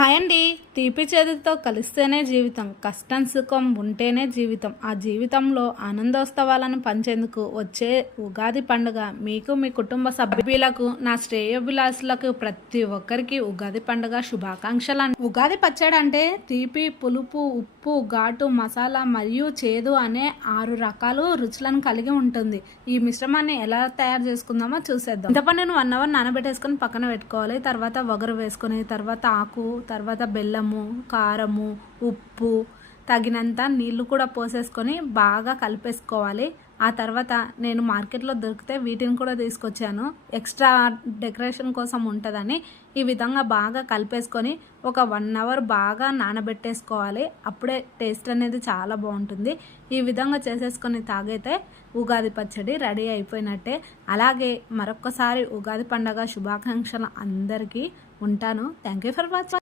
Hi అండి. తీపి చేదుతో కలిస్తేనే జీవితం, కష్టం సుఖం ఉంటేనే జీవితం. ఆ జీవితంలో ఆనందోత్సవాలను పంచేందుకు వచ్చే ఉగాది పండుగ మీకు, మీ కుటుంబ సభ్యులకు, నా శ్రేయోభిలాషులకు ప్రతి ఒక్కరికి ఉగాది పండుగ శుభాకాంక్షలు. ఉగాది పచ్చడి అంటే తీపి, పులుపు, ఉప్పు, ఘాటు, మసాలా మరియు చేదు అనే 6 రకాలు రుచులను కలిగి ఉంటుంది. ఈ మిశ్రమాన్ని ఎలా తయారు చేసుకుందామో చూసేద్దాం. చింతపండును 1 అవర్ నానబెట్టేసుకొని పక్కన పెట్టుకోవాలి. తర్వాత వగరు వేసుకొని, తర్వాత ఆకు, తర్వాత బెల్లము, కారము, ఉప్పు, తగినంత నీళ్లు కూడా పోసేసుకొని బాగా కలిపేసుకోవాలి. ఆ తర్వాత నేను మార్కెట్లో దొరికితే వీటిని కూడా తీసుకొచ్చాను, ఎక్స్ట్రా డెకరేషన్ కోసం ఉంటుందని. ఈ విధంగా బాగా కలిపేసుకొని ఒక 1 అవర్ బాగా నానబెట్టేసుకోవాలి. అప్పుడే టేస్ట్ అనేది చాలా బాగుంటుంది. ఈ విధంగా చేసేసుకొని తాగైతే ఉగాది పచ్చడి రెడీ అయిపోయినట్టే. అలాగే మరొక్కసారి ఉగాది పండగ శుభాకాంక్షలు అందరికీ. ఉంటాను. Thank you for watching.